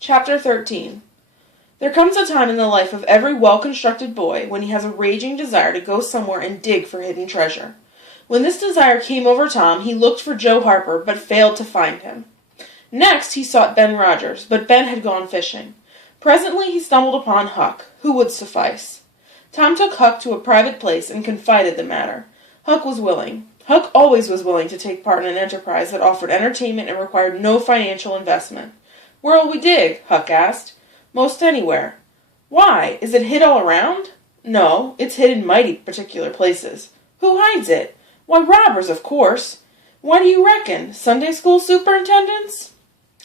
Chapter 13. There comes a time in the life of every well-constructed boy when he has a raging desire to go somewhere and dig for hidden treasure. When this desire came over Tom, he looked for Joe Harper, but failed to find him. Next, he sought Ben Rogers, but Ben had gone fishing. Presently, he stumbled upon Huck, who would suffice. Tom took Huck to a private place and confided the matter. Huck was willing. Huck always was willing to take part in an enterprise that offered entertainment and required no financial investment. "Where'll we dig?" Huck asked. "Most anywhere." "Why? Is it hid all around?" "No, it's hid in mighty particular places." "Who hides it?" "Why, robbers, of course." "Why do you reckon? Sunday school superintendents?"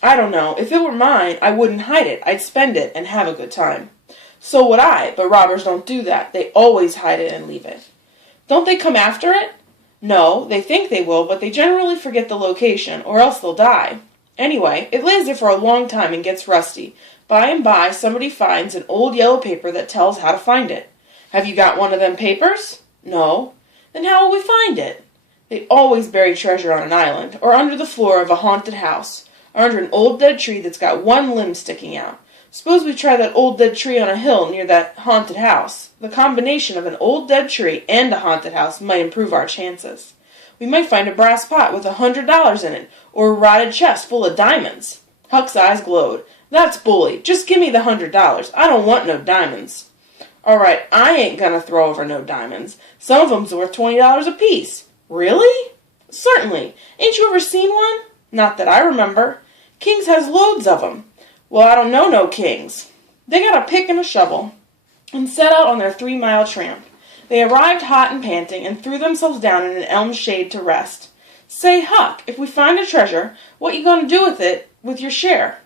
"I don't know. If it were mine, I wouldn't hide it. I'd spend it and have a good time." "So would I, but robbers don't do that. They always hide it and leave it." "Don't they come after it?" "No, they think they will, but they generally forget the location, or else they'll die. Anyway, it lays there for a long time and gets rusty. By and by, somebody finds an old yellow paper that tells how to find it." "Have you got one of them papers?" "No." "Then how will we find it?" They always bury treasure on an island, or under the floor of a haunted house, or under an old dead tree that's got one limb sticking out. Suppose we try that old dead tree on a hill near that haunted house. The combination of an old dead tree and a haunted house might improve our chances. We might find a brass pot with $100 in it, or a rotted chest full of diamonds. Huck's eyes glowed. "That's bully. Just give me the $100. I don't want no diamonds." "All right, I ain't gonna throw over no diamonds. Some of 'em's worth $20 apiece." "Really?" "Certainly. Ain't you ever seen one?" "Not that I remember." "King's has loads of 'em." "Well, I don't know no Kings." They got a pick and a shovel, and set out on their 3-mile tramp. They arrived hot and panting, and threw themselves down in an elm shade to rest. "Say, Huck, if we find a treasure, what you going to do with it, with your share?"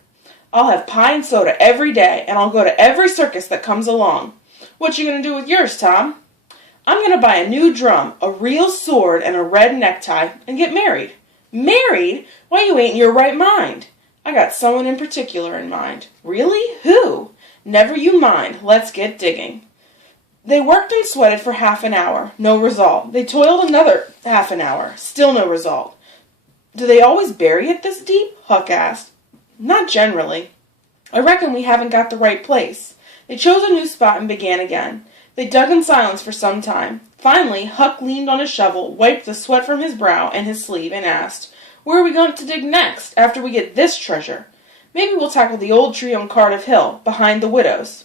"I'll have pie and soda every day, and I'll go to every circus that comes along." "What you going to do with yours, Tom?" "I'm going to buy a new drum, a real sword, and a red necktie, and get married." "Married? Why, you ain't in your right mind." "I got someone in particular in mind." "Really? Who?" "Never you mind. Let's get digging." They worked and sweated for half an hour. No result. They toiled another half an hour. Still no result. "Do they always bury it this deep?" Huck asked. "Not generally. I reckon we haven't got the right place." They chose a new spot and began again. They dug in silence for some time. Finally, Huck leaned on his shovel, wiped the sweat from his brow and his sleeve, and asked, "Where are we going to dig next, after we get this treasure?" "Maybe we'll tackle the old tree on Cardiff Hill, behind the widow's."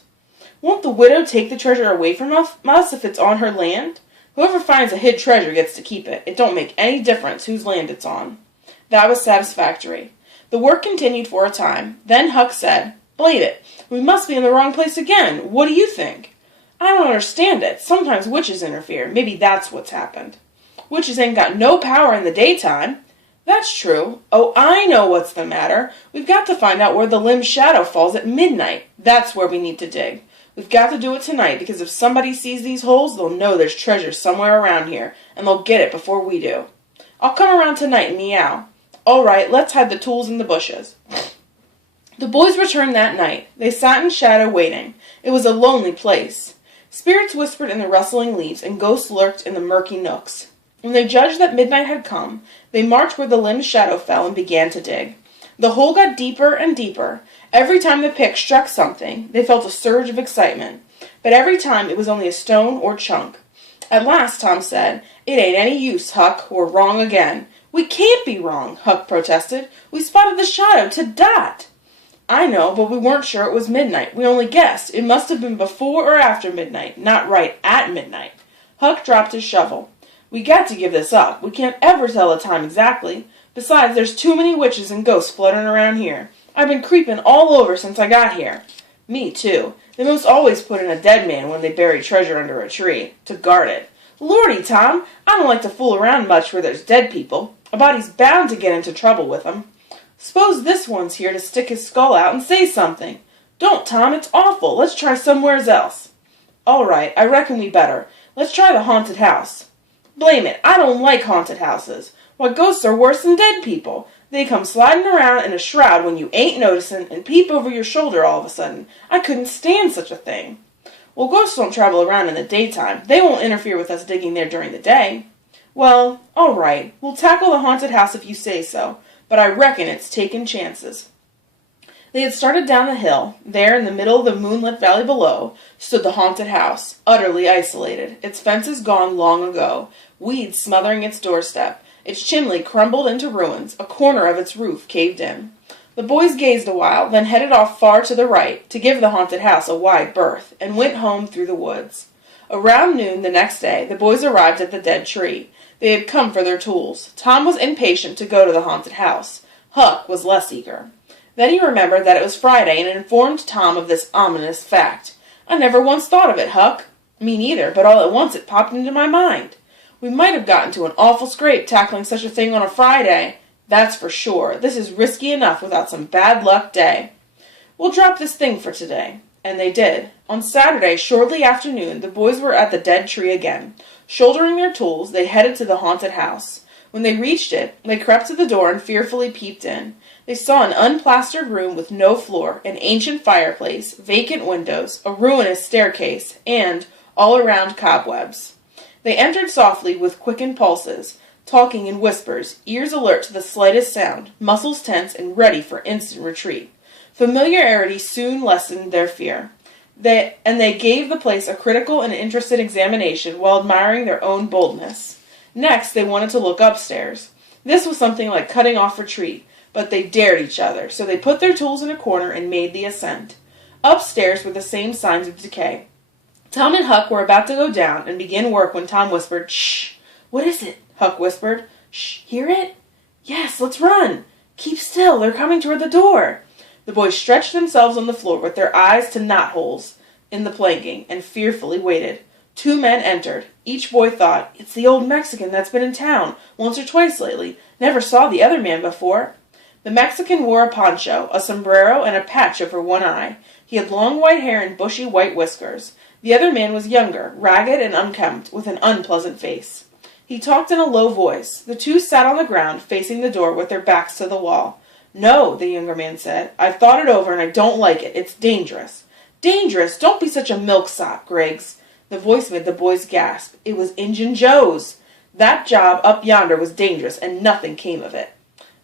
"Won't the widow take the treasure away from us if it's on her land?" "Whoever finds a hid treasure gets to keep it. It don't make any difference whose land it's on." That was satisfactory. The work continued for a time. Then Huck said, "Blame it, we must be in the wrong place again. What do you think?" "I don't understand it. Sometimes witches interfere. Maybe that's what's happened." "Witches ain't got no power in the daytime." "That's true. Oh, I know what's the matter. We've got to find out where the limb's shadow falls at midnight. That's where we need to dig. We've got to do it tonight, because if somebody sees these holes, they'll know there's treasure somewhere around here, and they'll get it before we do." "I'll come around tonight and meow." "All right, let's hide the tools in the bushes." The boys returned that night. They sat in shadow waiting. It was a lonely place. Spirits whispered in the rustling leaves, and ghosts lurked in the murky nooks. When they judged that midnight had come, they marched where the limb's shadow fell and began to dig. The hole got deeper and deeper. Every time the pick struck something, they felt a surge of excitement. But every time it was only a stone or chunk. At last Tom said, "It ain't any use, Huck. We're wrong again." "We can't be wrong," Huck protested. "We spotted the shadow to dot." "I know, but we weren't sure it was midnight. We only guessed. It must have been before or after midnight, not right at midnight." Huck dropped his shovel. "We got to give this up. We can't ever tell the time exactly. Besides, there's too many witches and ghosts fluttering around here. I've been creeping all over since I got here." "Me, too. They most always put in a dead man when they bury treasure under a tree, to guard it." "Lordy, Tom, I don't like to fool around much where there's dead people. A body's bound to get into trouble with them. Suppose this one's here to stick his skull out and say something." "Don't, Tom, it's awful. Let's try somewheres else." "All right, I reckon we better. Let's try the haunted house." "Blame it, I don't like haunted houses. Why, ghosts are worse than dead people. They come sliding around in a shroud when you ain't noticing, and peep over your shoulder all of a sudden. I couldn't stand such a thing." "Well, ghosts don't travel around in the daytime. They won't interfere with us digging there during the day." "Well, all right. We'll tackle the haunted house if you say so, but I reckon it's taking chances." They had started down the hill. There, in the middle of the moonlit valley below, stood the haunted house, utterly isolated, its fences gone long ago, weeds smothering its doorstep, its chimney crumbled into ruins, a corner of its roof caved in. The boys gazed a while, then headed off far to the right, to give the haunted house a wide berth, and went home through the woods. Around noon the next day, the boys arrived at the dead tree. They had come for their tools. Tom was impatient to go to the haunted house. Huck was less eager. Then he remembered that it was Friday and informed Tom of this ominous fact. "I never once thought of it, Huck." "Me neither, but all at once it popped into my mind. We might have gotten to an awful scrape tackling such a thing on a Friday. That's for sure. This is risky enough without some bad luck day. We'll drop this thing for today." And they did. On Saturday, shortly after noon, the boys were at the dead tree again. Shouldering their tools, they headed to the haunted house. When they reached it, they crept to the door and fearfully peeped in. They saw an unplastered room with no floor, an ancient fireplace, vacant windows, a ruinous staircase, and, all around, cobwebs. They entered softly with quickened pulses, talking in whispers, ears alert to the slightest sound, muscles tense and ready for instant retreat. Familiarity soon lessened their fear. They gave the place a critical and interested examination while admiring their own boldness. Next, they wanted to look upstairs. This was something like cutting off retreat, but they dared each other, so they put their tools in a corner and made the ascent. Upstairs were the same signs of decay. Tom and Huck were about to go down and begin work when Tom whispered, "Shh!" "What is it?" Huck whispered. "Shh! Hear it?" "Yes, let's run!" "Keep still, they're coming toward the door." The boys stretched themselves on the floor with their eyes to knotholes in the planking and fearfully waited. 2 men entered. Each boy thought, "It's the old Mexican that's been in town once or twice lately. Never saw the other man before." The Mexican wore a poncho, a sombrero, and a patch over one eye. He had long white hair and bushy white whiskers. The other man was younger, ragged and unkempt, with an unpleasant face. He talked in a low voice. The two sat on the ground, facing the door with their backs to the wall. "No," the younger man said. "I've thought it over and I don't like it. It's dangerous." "Dangerous? Don't be such a milksop, Griggs." The voice made the boys gasp. It was Injun Joe's. That job up yonder was dangerous and nothing came of it.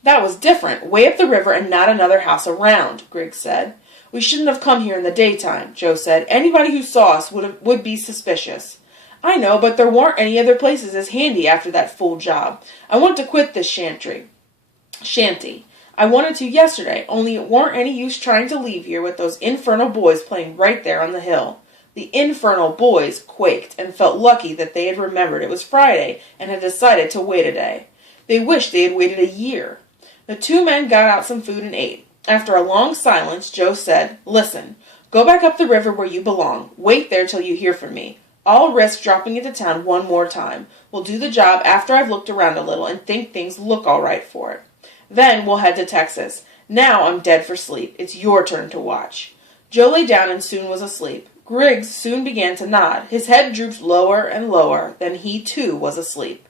"That was different, way up the river and not another house around," Griggs said. "We shouldn't have come here in the daytime," Joe said. "Anybody who saw us would be suspicious." "I know, but there weren't any other places as handy after that fool job. I want to quit this shanty. I wanted to yesterday, only it weren't any use trying to leave here with those infernal boys playing right there on the hill." The infernal boys quaked and felt lucky that they had remembered it was Friday and had decided to wait a day. They wished they had waited a year. The 2 men got out some food and ate. After a long silence, Joe said, "Listen, go back up the river where you belong. Wait there till you hear from me. I'll risk dropping into town one more time. We'll do the job after I've looked around a little and think things look all right for it. Then we'll head to Texas. Now I'm dead for sleep. It's your turn to watch." Joe lay down and soon was asleep. Griggs soon began to nod. His head drooped lower and lower. Then he, too, was asleep.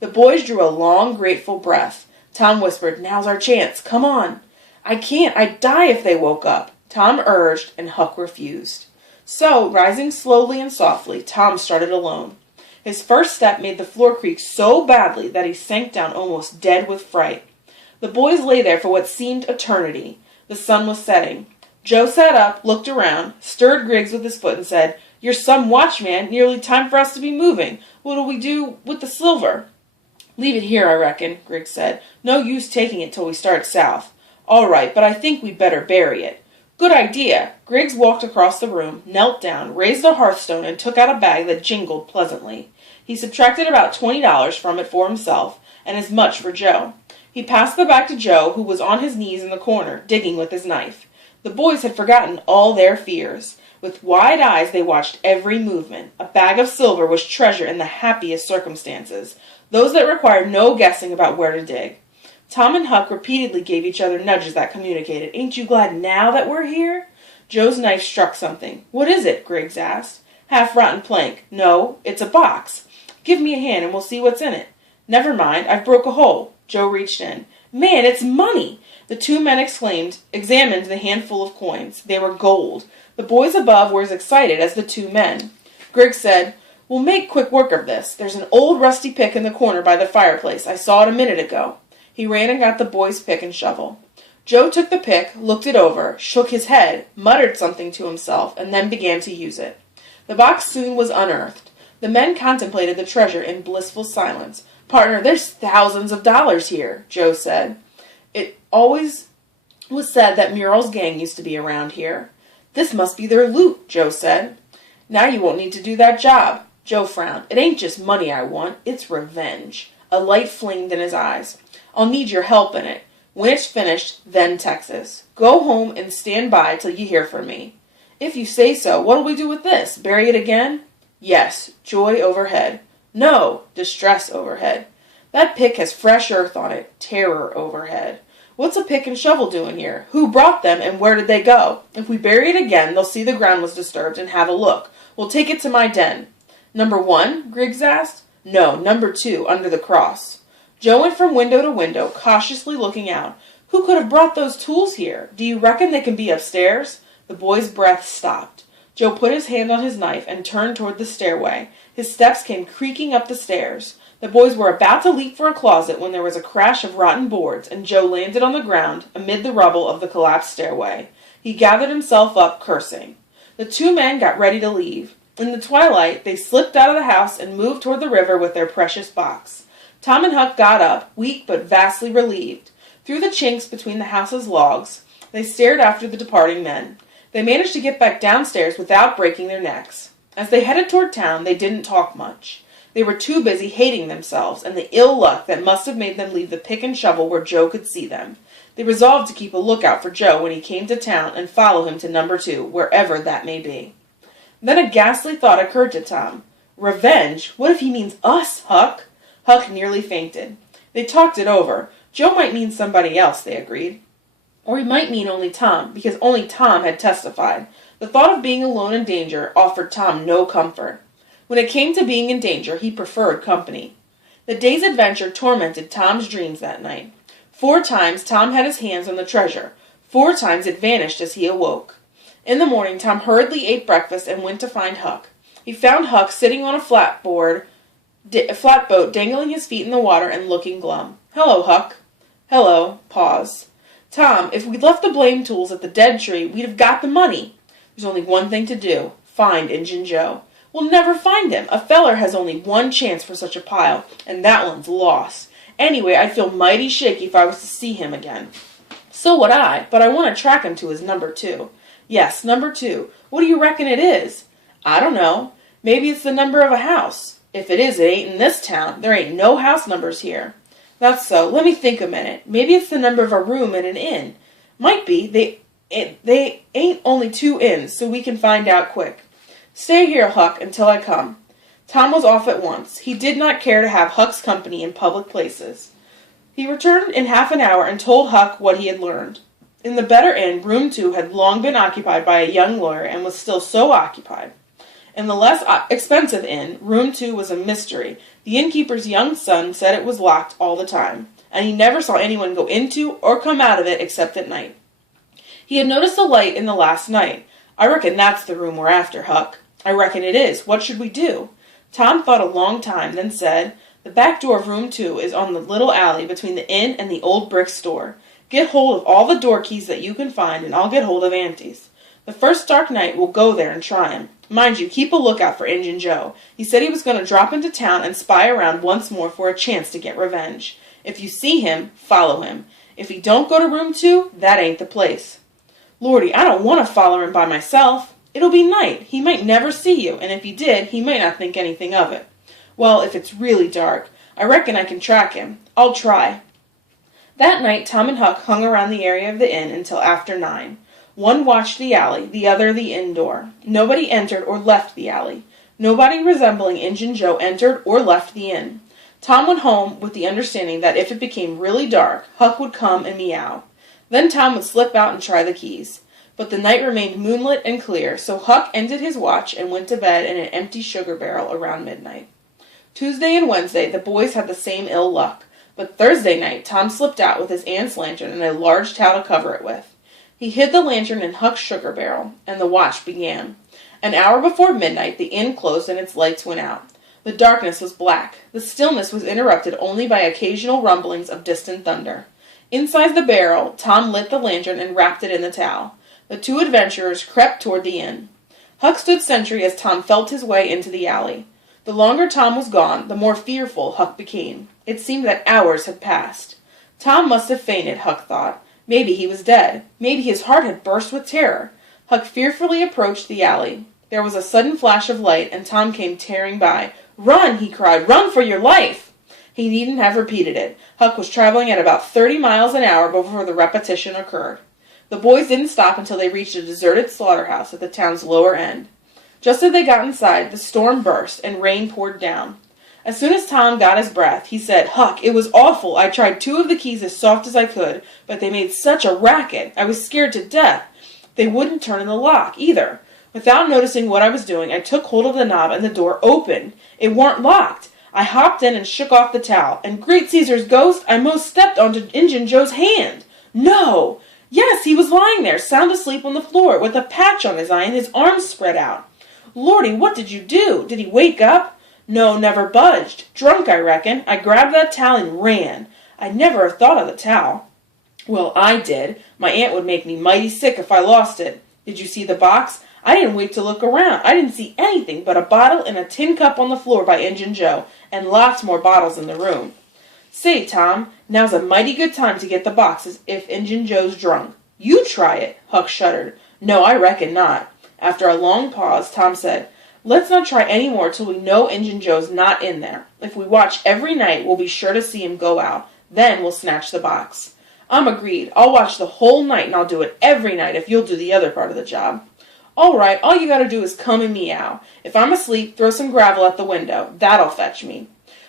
The boys drew a long, grateful breath. Tom whispered, "Now's our chance. Come on." "I can't. I'd die if they woke up." Tom urged, and Huck refused. So, rising slowly and softly, Tom started alone. His first step made the floor creak so badly that he sank down almost dead with fright. The boys lay there for what seemed eternity. The sun was setting. Joe sat up, looked around, stirred Griggs with his foot, and said, "You're some watch, man. Nearly time for us to be moving. What'll we do with the silver?" "Leave it here, I reckon," Griggs said. "No use taking it till we start south." "All right, but I think we'd better bury it." "Good idea." Griggs walked across the room, knelt down, raised a hearthstone, and took out a bag that jingled pleasantly. He subtracted about $20 from it for himself, and as much for Joe. He passed the bag to Joe, who was on his knees in the corner, digging with his knife. The boys had forgotten all their fears. With wide eyes they watched every movement. A bag of silver was treasure in the happiest circumstances, those that required no guessing about where to dig. Tom and Huck repeatedly gave each other nudges that communicated, "Ain't you glad now that we're here?" Joe's knife struck something. "What is it?" Griggs asked. "Half-rotten plank." "No, it's a box." "Give me a hand and we'll see what's in it." "Never mind, I've broke a hole." Joe reached in. "Man, it's money!" The 2 men examined the handful of coins. They were gold. The boys above were as excited as the 2 men. Griggs said, "We'll make quick work of this. There's an old rusty pick in the corner by the fireplace. I saw it a minute ago." He ran and got the boys' pick and shovel. Joe took the pick, looked it over, shook his head, muttered something to himself, and then began to use it. The box soon was unearthed. The men contemplated the treasure in blissful silence. "Partner, there's thousands of dollars here," Joe said. "It always was said that Murrell's gang used to be around here." "This must be their loot," Joe said. "Now you won't need to do that job." Joe frowned. "It ain't just money I want, it's revenge." A light flamed in his eyes. "I'll need your help in it. When it's finished, then Texas. Go home and stand by till you hear from me." "If you say so. What'll we do with this? Bury it again?" "Yes, joy overhead." "No, distress overhead." "That pick has fresh earth on it, terror overhead." "What's a pick and shovel doing here? Who brought them and where did they go? If we bury it again, they'll see the ground was disturbed and have a look. We'll take it to my den." "Number 1? Griggs asked. "No, number 2, under the cross." Joe went from window to window, cautiously looking out. "Who could have brought those tools here? Do you reckon they can be upstairs?" The boy's breath stopped. Joe put his hand on his knife and turned toward the stairway. His steps came creaking up the stairs. The boys were about to leap for a closet when there was a crash of rotten boards, and Joe landed on the ground amid the rubble of the collapsed stairway. He gathered himself up, cursing. The 2 men got ready to leave. In the twilight, they slipped out of the house and moved toward the river with their precious box. Tom and Huck got up, weak but vastly relieved. Through the chinks between the house's logs, they stared after the departing men. They managed to get back downstairs without breaking their necks. As they headed toward town, they didn't talk much. They were too busy hating themselves and the ill luck that must have made them leave the pick and shovel where Joe could see them. They resolved to keep a lookout for Joe when he came to town and follow him to number 2, wherever that may be. Then a ghastly thought occurred to Tom. "Revenge? What if he means us, Huck?" Huck nearly fainted. They talked it over. Joe might mean somebody else, they agreed. Or he might mean only Tom, because only Tom had testified. The thought of being alone in danger offered Tom no comfort. When it came to being in danger, he preferred company. The day's adventure tormented Tom's dreams that night. 4 times Tom had his hands on the treasure. 4 times it vanished as he awoke. In the morning, Tom hurriedly ate breakfast and went to find Huck. He found Huck sitting on a flatboat, dangling his feet in the water and looking glum. "Hello, Huck." "Hello." Pause. "Tom, if we'd left the blame tools at the dead tree, we'd have got the money. There's only one thing to do. Find Injun Joe." "We'll never find him. A feller has only one chance for such a pile, and that one's lost. Anyway, I'd feel mighty shaky if I was to see him again." "So would I, but I want to track him to his number 2. "Yes, number 2. What do you reckon it is?" "I don't know. Maybe it's the number of a house. If it is, it ain't in this town. There ain't no house numbers here." "That's so. Let me think a minute. Maybe it's the number of a room in an inn." "Might be. They ain't only 2 inns, so we can find out quick." "Stay here, Huck, until I come." Tom was off at once. He did not care to have Huck's company in public places. He returned in half an hour and told Huck what he had learned. In the better inn, room 2 had long been occupied by a young lawyer and was still so occupied. In the less expensive inn, room 2 was a mystery. The innkeeper's young son said it was locked all the time, and he never saw anyone go into or come out of it except at night. He had noticed a light in the last night. "I reckon that's the room we're after, Huck." "I reckon it is. What should we do?" Tom thought a long time, then said, "The back door of room 2 is on the little alley between the inn and the old brick store. Get hold of all the door keys that you can find, and I'll get hold of Auntie's. The first dark night we'll go there and try him. Mind you, keep a lookout for Injun Joe. He said he was going to drop into town and spy around once more for a chance to get revenge. If you see him, follow him. If he don't go to room 2, that ain't the place." "Lordy, I don't want to follow him by myself. It'll be night. He might never see you, and if he did, he might not think anything of it." "Well, if it's really dark, I reckon I can track him. I'll try." That night, Tom and Huck hung around the area of the inn until after 9. One watched the alley, the other the inn door. Nobody entered or left the alley. Nobody resembling Injun Joe entered or left the inn. Tom went home with the understanding that if it became really dark, Huck would come and meow. Then Tom would slip out and try the keys. But the night remained moonlit and clear, so Huck ended his watch and went to bed in an empty sugar barrel around midnight. Tuesday and Wednesday, the boys had the same ill luck. But Thursday night, Tom slipped out with his aunt's lantern and a large towel to cover it with. He hid the lantern in Huck's sugar barrel, and the watch began. An hour before midnight, the inn closed and its lights went out. The darkness was black. The stillness was interrupted only by occasional rumblings of distant thunder. Inside the barrel, Tom lit the lantern and wrapped it in the towel. The two adventurers crept toward the inn. Huck stood sentry as Tom felt his way into the alley. The longer Tom was gone, the more fearful Huck became. It seemed that hours had passed. Tom must have fainted, Huck thought. Maybe he was dead. Maybe his heart had burst with terror. Huck fearfully approached the alley. There was a sudden flash of light, and Tom came tearing by. "Run!" he cried. "Run for your life!" He needn't have repeated it. Huck was traveling at about 30 miles an hour before the repetition occurred. The boys didn't stop until they reached a deserted slaughterhouse at the town's lower end. Just as they got inside, the storm burst and rain poured down. As soon as Tom got his breath, he said, "Huck, it was awful. I tried 2 of the keys as soft as I could, but they made such a racket. I was scared to death. They wouldn't turn in the lock, either. Without noticing what I was doing, I took hold of the knob and the door opened. It weren't locked. I hopped in and shook off the towel, and great Caesar's ghost, I most stepped onto Injun Joe's hand. No! Yes, he was lying there, sound asleep on the floor, with a patch on his eye and his arms spread out. Lordy, what did you do? Did he wake up? No, never budged. Drunk, I reckon. I grabbed that towel and ran. I'd never have thought of the towel. Well, I did. My aunt would make me mighty sick if I lost it. Did you see the box? I didn't wait to look around. I didn't see anything but a bottle and a tin cup on the floor by Injun Joe, and lots more bottles in the room. Say, Tom, now's a mighty good time to get the boxes if Injun Joe's drunk. You try it, Huck shuddered. No, I reckon not. After a long pause, Tom said, Let's not try any more till we know Injun Joe's not in there. If we watch every night, we'll be sure to see him go out. Then we'll snatch the box. I'm agreed. I'll watch the whole night, and I'll do it every night if you'll do the other part of the job. All right, all you gotta do is come and meow. If I'm asleep, throw some gravel at the window. That'll fetch me.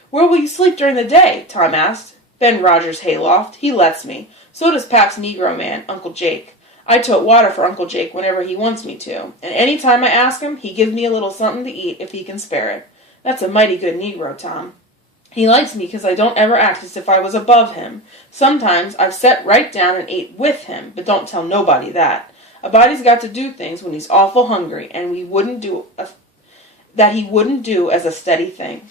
Where will you sleep during the day? Tom asked. Ben Rogers' hayloft. He lets me. So does Pap's Negro man, Uncle Jake. I tote water for Uncle Jake whenever he wants me to, and any time I ask him, he gives me a little something to eat if he can spare it. That's a mighty good Negro, Tom. He likes me because I don't ever act as if I was above him. Sometimes I've sat right down and ate with him, but don't tell nobody that. A body's got to do things when he's awful hungry, and he wouldn't do as a steady thing.